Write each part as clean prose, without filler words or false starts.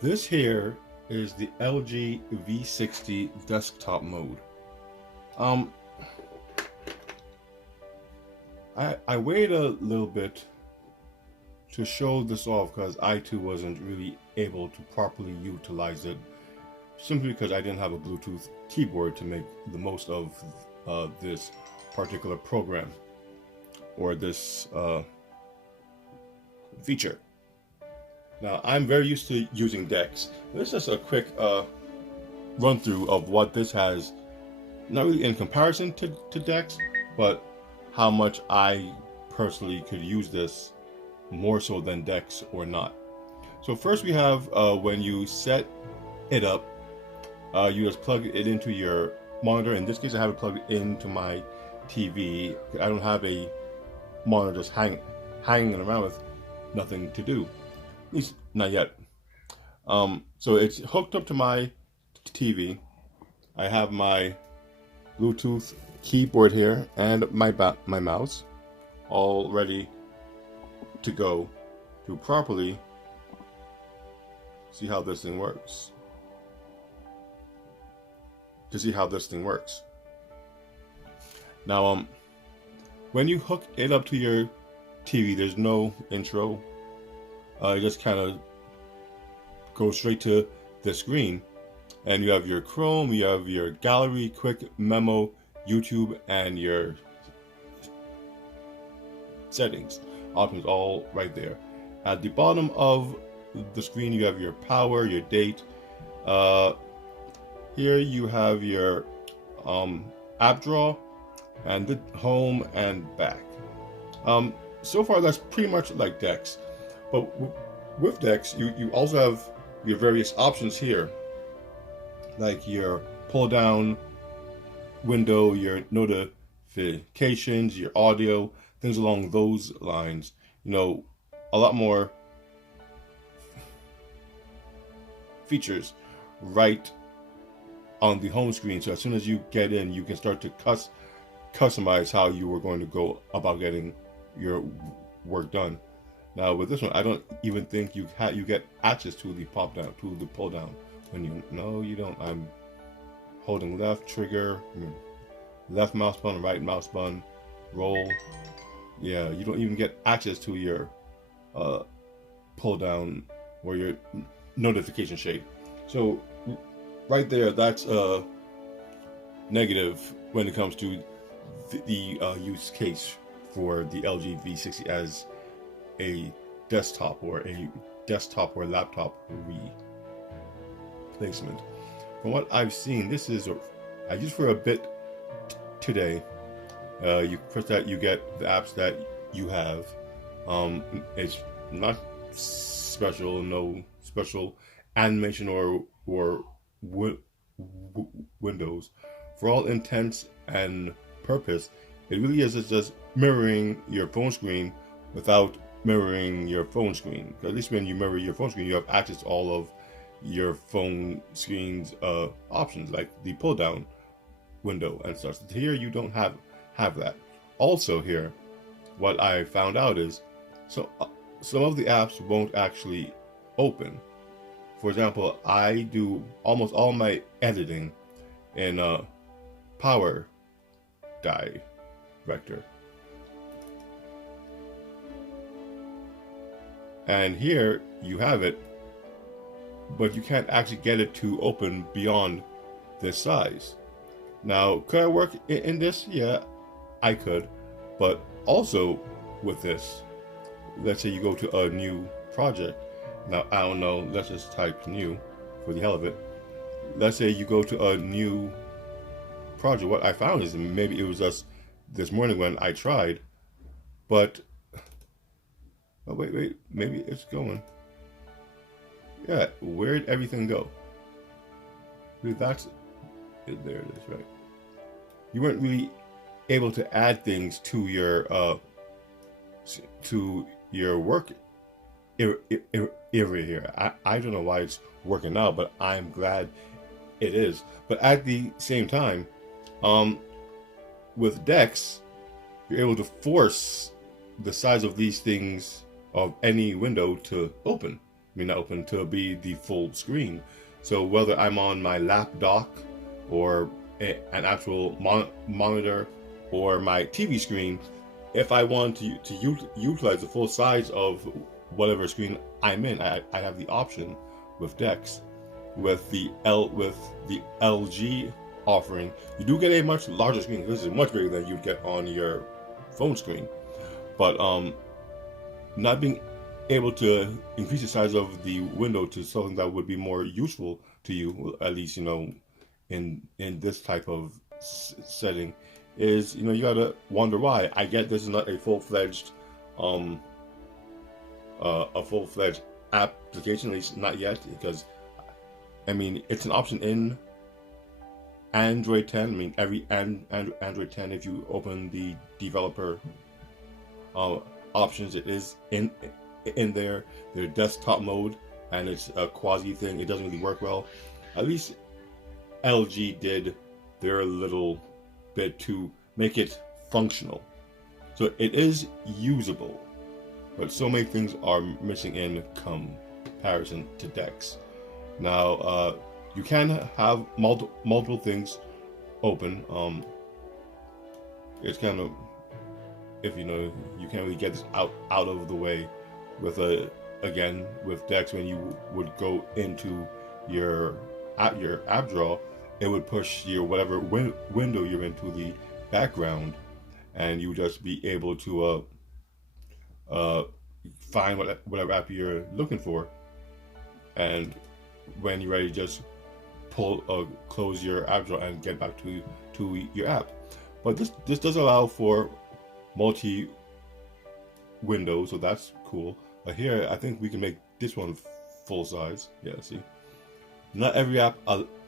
This here is the LG V60 Desktop mode. Um, I waited a little bit to show this off because I too wasn't really able to properly utilize it, simply because I didn't have a Bluetooth keyboard to make the most of this particular program or this feature. Now, I'm very used to using DeX. This is just a quick run through of what this has, not really in comparison to DeX, but how much I personally could use this more so than DeX or not. So first we have when you set it up, you just plug it into your monitor. In this case, I have it plugged into my TV. I don't have a monitor just hanging around with nothing to do. At least not yet. So it's hooked up to my TV. I have my Bluetooth keyboard here and my mouse all ready to go to properly see how this thing works. Now, when you hook it up to your TV, there's no intro. It just kind of goes straight to the screen, and you have your Chrome, you have your gallery, quick memo, YouTube, and your settings options all right there. At the bottom of the screen, you have your power, your date. Here you have your app drawer and the home and back. So far, that's pretty much like DeX. But with DeX, you also have your various options here, like your pull down window, your notifications, your audio, things along those lines. You know, a lot more features right on the home screen. So as soon as you get in, you can start to customize how you are going to go about getting your work done. Now with this one, I don't even think you get access to the pull down when no, you don't. I'm holding left trigger, left mouse button, right mouse button, roll. Yeah, you don't even get access to your pull down or your notification shade. So right there, that's a negative when it comes to the use case for the LG V60 as a desktop or laptop replacement. From what I've seen, this is I used for a bit today. You press that, you get the apps that you have. It's not special, no special animation or windows. For all intents and purpose, it really is just mirroring your phone screen without mirroring your phone screen. At least when you mirror your phone screen, you have access to all of your phone screen's options, like the pull down window and such. Here you don't have that. Also here, what I found out is some of the apps won't actually open. For example, I do almost all my editing in Power Director. And here you have it, but you can't actually get it to open beyond this size. Now, could I work in this? Yeah, I could. But also with this, let's say you go to a new project. Now, I don't know, let's just type new for the hell of it. Let's say you go to a new project. What I found is maybe it was just this morning when I tried, but oh, wait, maybe it's going. Yeah, where'd everything go? That's it. There it is, right? You weren't really able to add things to your work area here. I don't know why it's working now, but I'm glad it is. But at the same time, with DeX, you're able to force the size of these things of any window to open. not open to be the full screen. So whether I'm on my lap dock or an actual monitor or my TV screen, if I want to utilize the full size of whatever screen I'm in, I have the option with DeX. With the LG offering, you do get a much larger screen. This is much bigger than you'd get on your phone screen. But not being able to increase the size of the window to something that would be more useful to you, at least in this type of setting, is you gotta wonder why. I get this is not a full-fledged application, at least not yet, because I mean it's an option in Android 10. I mean every Android 10, if you open the developer options, it is in their desktop mode, and it's a quasi thing. It doesn't really work well. At least LG did their little bit to make it functional, so it is usable, but so many things are missing in comparison to DeX. Now you can have multiple things open. It's kind of, if you can't really get this out of the way with again with DeX. When you would go into your app drawer, it would push your whatever window you're into the background, and you would just be able to find whatever app you're looking for, and when you're ready, just close your app drawer and get back to your app. But this does allow for multi window, so that's cool. But here I think we can make this one full size. Yeah, see, not every app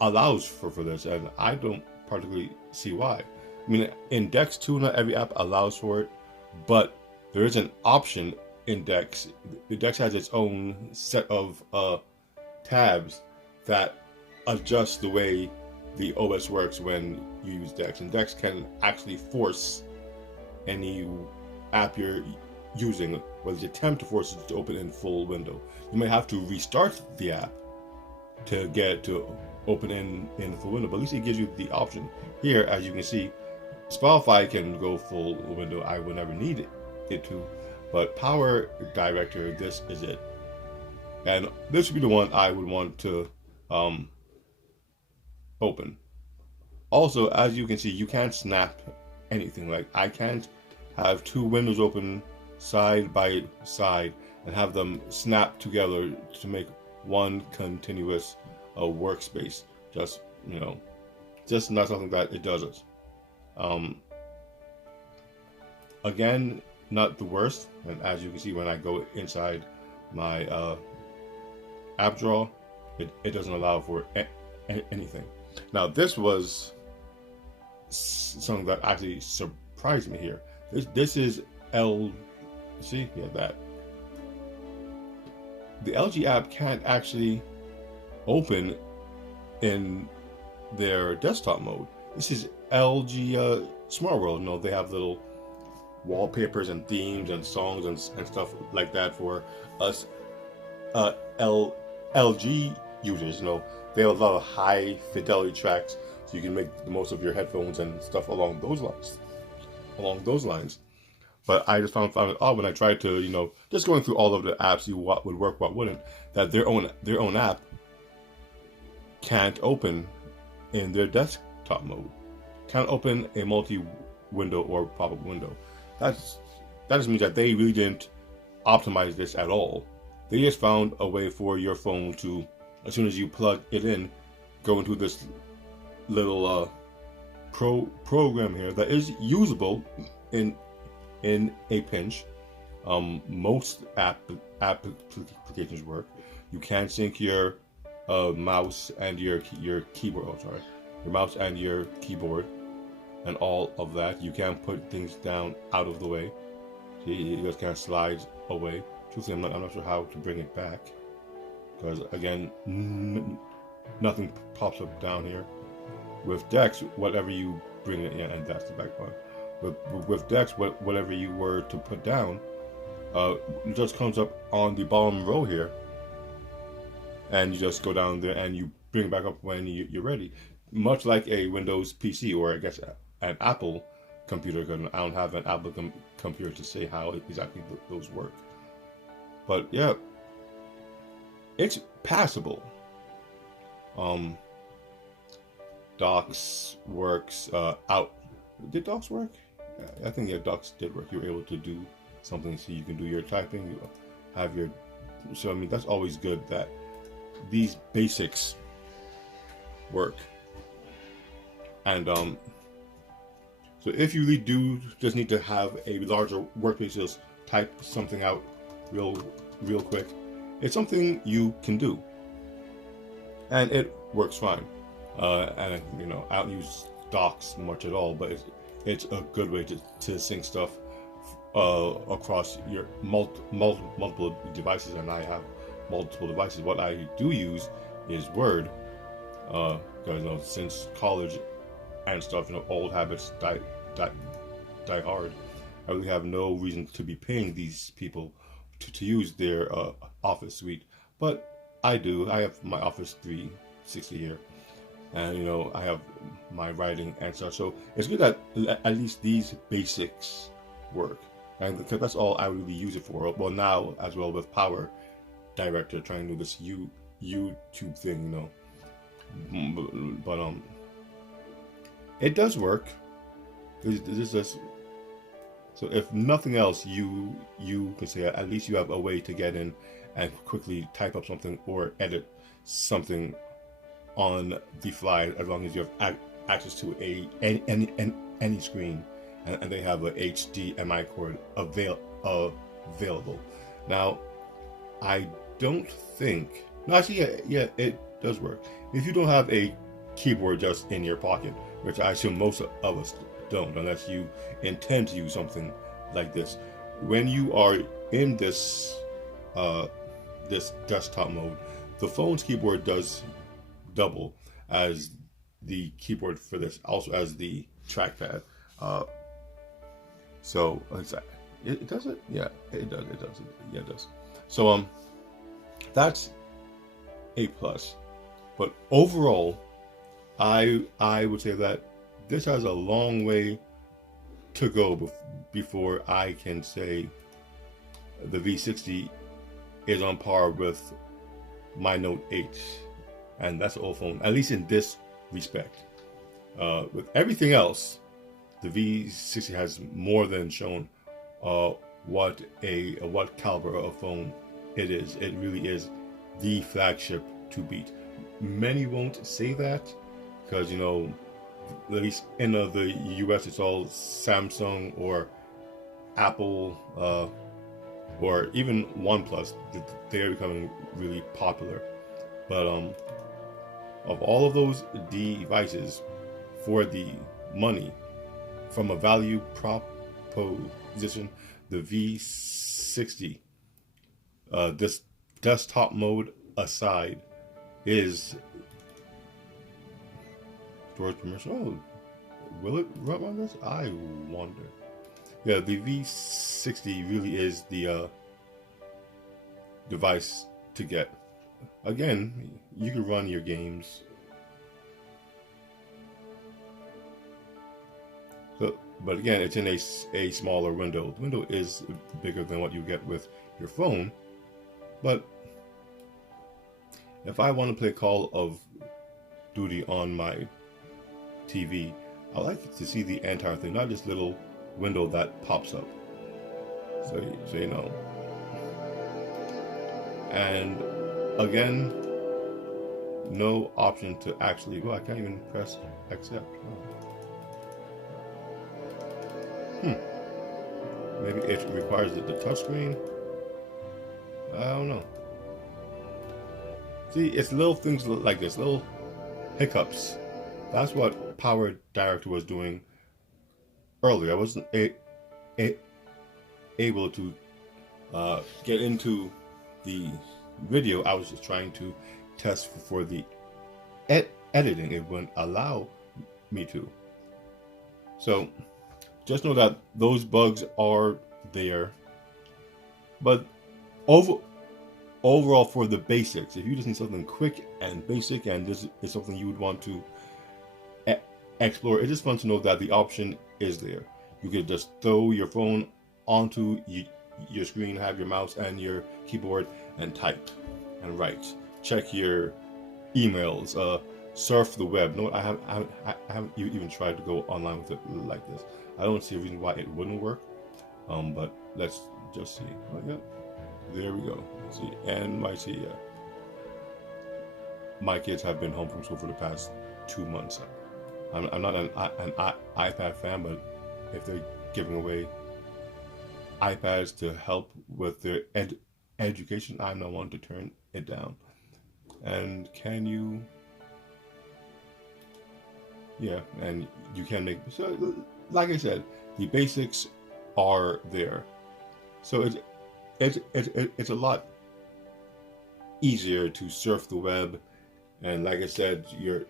allows for this, and I don't particularly see why. I mean, in DeX too, not every app allows for it, but there is an option in DeX. The DeX has its own set of tabs that adjust the way the OS works when you use DeX, and DeX can actually force any app you're using, whether you attempt to force it to open in full window. You may have to restart the app to get it to open in full window, but at least it gives you the option. Here, as you can see, Spotify can go full window. I would never need it to, but Power Director, this is it. And this would be the one I would want to open. Also, as you can see, you can't snap anything. Like, I can't have two windows open side by side and have them snap together to make one continuous workspace. Just not something that it does. Again, not the worst. And as you can see, when I go inside my app drawer, it doesn't allow for anything. Now, this was something that actually surprised me here. This is that. The LG app can't actually open in their desktop mode. This is LG Smart World. They have little wallpapers and themes and songs and stuff like that for us LG users. They have a lot of high fidelity tracks, so you can make the most of your headphones and stuff along those lines. But I just found it odd when I tried to, just going through all of the apps, what would work, what wouldn't, that their own app can't open in their desktop mode. Can't open a multi-window or pop-up window. That just means that they really didn't optimize this at all. They just found a way for your phone to, as soon as you plug it in, go into this little program here that is usable in a pinch. Most applications work. You can sync your mouse and your keyboard. Your mouse and your keyboard, and all of that. You can put things down out of the way. See, it just kind of slides away. Truthfully, I'm not sure how to bring it back, because again, nothing pops up down here. With DeX, whatever you bring it in, and that's the back button. With DeX, whatever you were to put down, it just comes up on the bottom row here, and you just go down there and you bring it back up when you're ready. Much like a Windows PC, or I guess an Apple computer, because I don't have an Apple computer to say how exactly those work. But yeah, it's passable. Docs works out. Did Docs work? I think yeah, Docs did work. You were able to do something, so you can do your typing. You have your. So I mean, that's always good that these basics work. And so if you really do just need to have a larger workspace, just type something out real quick, it's something you can do, and it works fine. And you know, I don't use Docs much at all, but it's a good way to sync stuff across your multiple devices, and I have multiple devices. What I do use is Word, because you know, since college and stuff, you know, old habits die hard. I really have no reason to be paying these people to use their Office suite, but I do. I have my Office 360 here, and you know, I have my writing and stuff. So it's good that at least these basics work, and because that's all I really use it for. Well, now as well with Power Director, trying to do this YouTube thing, you know, but it does work. This is just, so if nothing else, you can say at least you have a way to get in and quickly type up something or edit something on the fly, as long as you have access to any screen, and they have a HDMI cord available. Now, I don't think. No, actually, yeah, it does work. If you don't have a keyboard just in your pocket, which I assume most of us don't, unless you intend to use something like this. When you are in this this desktop mode, the phone's keyboard does double as the keyboard for this, also as the trackpad. So it does it? Yeah, it does. Yeah, it does. So that's a plus. But overall, I would say that this has a long way to go before I can say the V60 is on par with my Note 8, and that's an old phone, at least in this respect. With everything else, the V60 has more than shown what caliber of phone it is. It really is the flagship to beat. Many won't say that, because you know, at least in the US, it's all Samsung or Apple or even OnePlus. They're becoming really popular. But of all of those devices, for the money, from a value proposition, the V60, this desktop mode aside, is storage permission. Oh, will it run this? I wonder. Yeah, the V60 really is the device to get. Again, you can run your games. So, but again, it's in a smaller window. The window is bigger than what you get with your phone. But if I want to play Call of Duty on my TV, I like to see the entire thing, not just little window that pops up. So you know. And again, no option to actually. Well, I can't even press accept. Maybe it requires the touchscreen. I don't know. See, it's little things like this, little hiccups. That's what Power Director was doing earlier. I wasn't able to get into the video. I was just trying to test for the editing. It wouldn't allow me to. So just know that those bugs are there. But overall, for the basics, if you just need something quick and basic, and this is something you would want to explore, it's just fun to know that the option is there. You could just throw your phone onto your screen, have your mouse and your keyboard, and type and write. Check your emails, surf the web. No, I haven't even tried to go online with it like this. I don't see a reason why it wouldn't work. But let's just see. Oh, yeah, there we go. Let's see, NYC. Yeah. My kids have been home from school for the past 2 months. I'm not an iPad fan, but if they're giving away iPads to help with their education, I'm not one to turn it down. And can you? Yeah, and you can make, so like I said, the basics are there. So it's a lot easier to surf the web, and like I said, your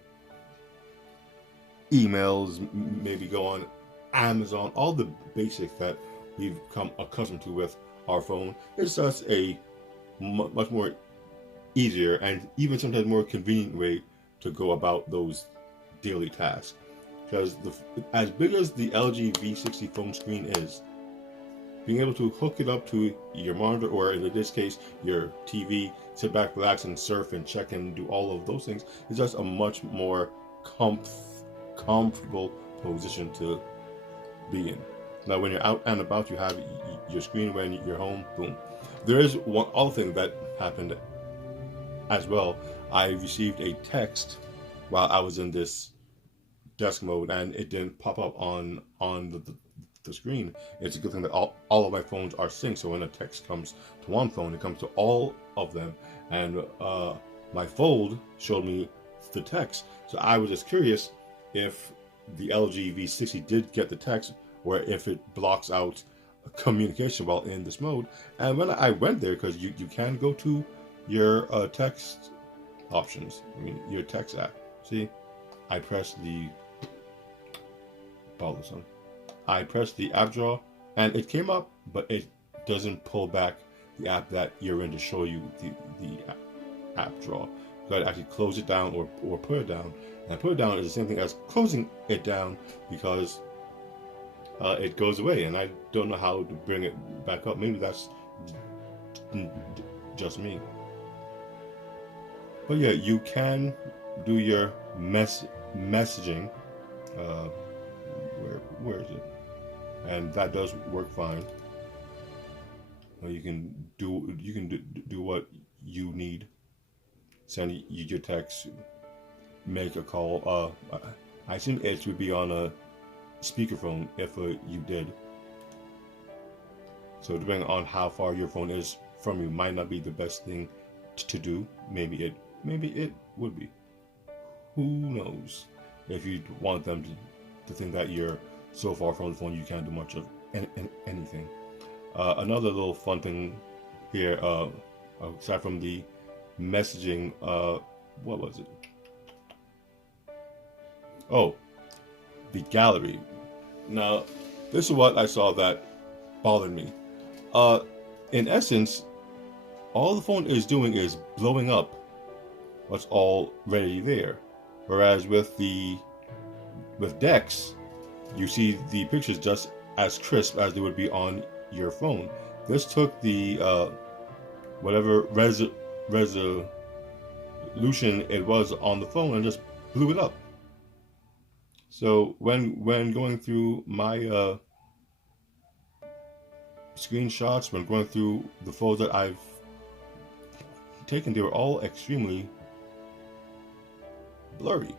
emails, maybe go on Amazon, all the basics that we've come accustomed to with our phone. It's just a much more easier and even sometimes more convenient way to go about those daily tasks. Because as big as the LG V60 phone screen is, being able to hook it up to your monitor, or in this case your TV, sit back, relax, and surf and check and do all of those things, is just a much more comfortable position to be in. Now, when you're out and about, you have your screen. When you're home, boom. There is one other thing that happened as well. I received a text while I was in this desk mode, and it didn't pop up on the screen. It's a good thing that all of my phones are synced, so when a text comes to one phone, it comes to all of them, and my fold showed me the text. So I was just curious if the LG V60 did get the text, or if it blocks out communication while in this mode. And when I went there, because you can go to your text options, your text app. See, I pressed the I pressed the app drawer, and it came up, but it doesn't pull back the app that you're in to show you the app drawer. You got to actually close it down or put it down. And put it down is the same thing as closing it down, because it goes away, and I don't know how to bring it back up. Maybe that's just me. But yeah, you can do your messaging. Where is it? And that does work fine. You can do what you need. Send your text, make a call. I assume it would be on a speakerphone if you did. So depending on how far your phone is from you, might not be the best thing to do. Maybe it would be. Who knows? If you want them to think that you're so far from the phone you can't do much of anything. Another little fun thing here, aside from the messaging, what was it? Oh, the gallery. Now, this is what I saw that bothered me. In essence, all the phone is doing is blowing up what's already there. Whereas with DeX, you see the pictures just as crisp as they would be on your phone. This took the whatever resolution it was on the phone and just blew it up. So when going through my screenshots, when going through the photos that I've taken, they were all extremely blurry.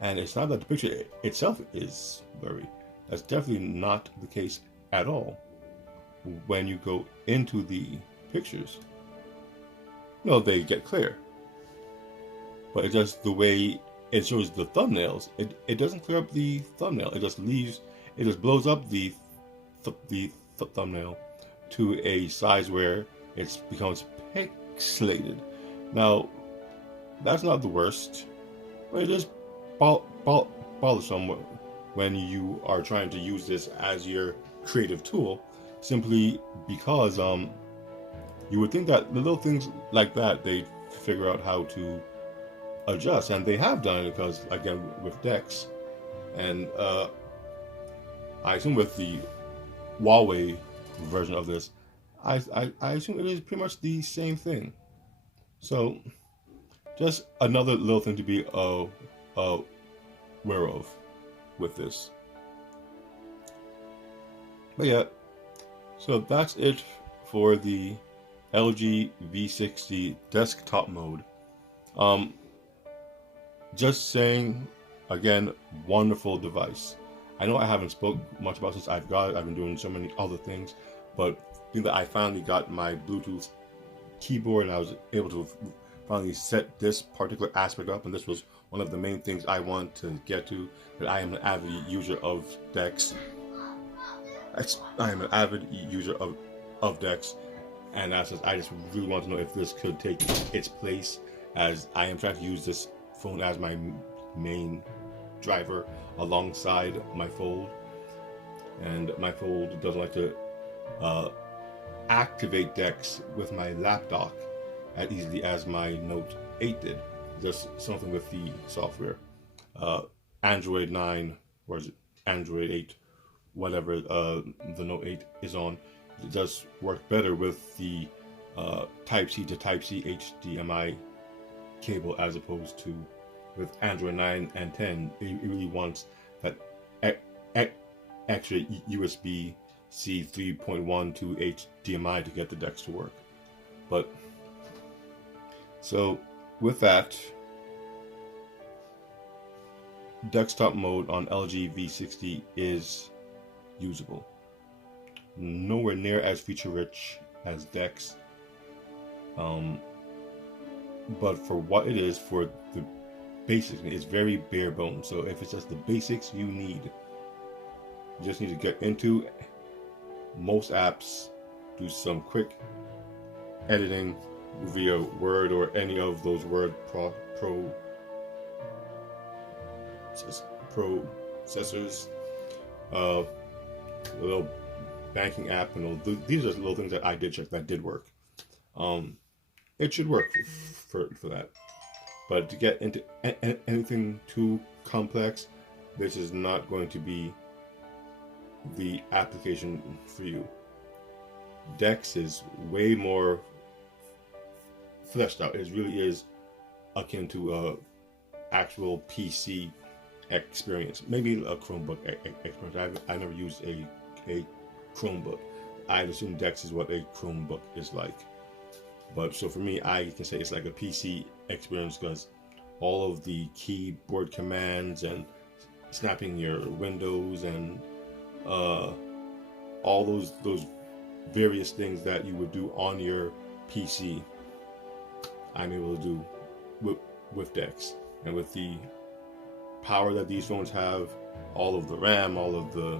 And it's not that the picture itself is blurry. That's definitely not the case at all. When you go into the pictures, no, they get clear. But it's just the way it shows the thumbnails. It doesn't clear up the thumbnail. It just blows up the thumbnail to a size where it becomes pixelated. Now, that's not the worst, but it is bothersome when you are trying to use this as your creative tool, simply because You would think that the little things like that, they'd figure out how to adjust, and they have done it, because again, with DeX, and I assume with the Huawei version of this, I assume it is pretty much the same thing. So just another little thing to be aware of with this. But yeah, so that's it for the LG V60 Desktop mode. Just saying, again, wonderful device. I know I haven't spoke much about this. I've been doing so many other things, but I think that I finally got my Bluetooth keyboard, and I was able to finally set this particular aspect up, and this was one of the main things I want to get to, that I am an avid user of DeX. I am an avid user of DeX, and I just really want to know if this could take its place, as I am trying to use this phone as my main driver alongside my Fold, and my Fold doesn't like to activate DeX with my lap dock as easily as my Note 8 did. Just something with the software. Android 9, or is it Android 8, whatever the Note 8 is on, it does work better with the Type-C to Type-C HDMI cable, as opposed to with Android 9 and 10. It really wants that extra USB-C 3.1 to HDMI to get the DeX to work. But so with that, desktop mode on LG V60 is usable. Nowhere near as feature-rich as DeX, but for what it is, for the basics, it's very bare bones. So if it's just the basics you need, you just need to get into most apps, do some quick editing via Word or any of those Word processors, a little banking app, and these are little things that I did check that did work. It should work for that. But to get into anything too complex, this is not going to be the application for you. DeX is way more fleshed out. It really is akin to a actual PC experience. Maybe a Chromebook experience. I never used a Chromebook. I'd assume DeX is what a Chromebook is like. But so for me, I can say it's like a PC experience, because all of the keyboard commands and snapping your windows and all those various things that you would do on your PC, I'm able to do with DeX. And with the power that these phones have, all of the RAM, all of the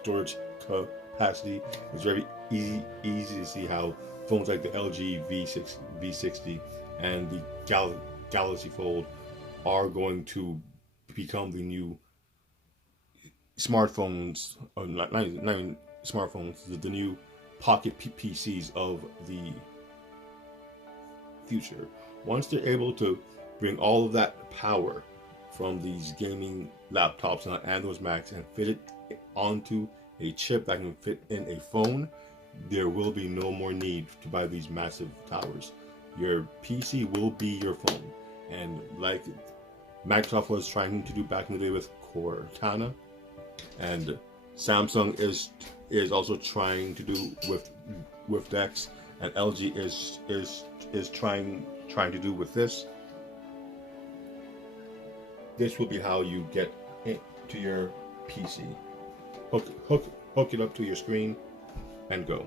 storage capacity, it's very easy to see how phones like the LG V60 and the Galaxy Fold are going to become the new smartphones, or not even smartphones, the new pocket PCs of the future. Once they're able to bring all of that power from these gaming laptops and those Macs and fit it onto a chip that can fit in a phone, there will be no more need to buy these massive towers. Your PC will be your phone. And like Microsoft was trying to do back in the day with Cortana, and Samsung is also trying to do with DeX, and LG is trying to do with this. This will be how you get into your PC. Hook it up to your screen and go.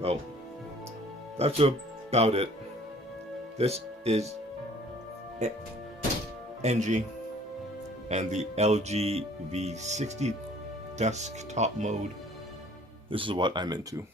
Well, that's about it. This is NG and the LG V60 desktop mode. This is what I'm into.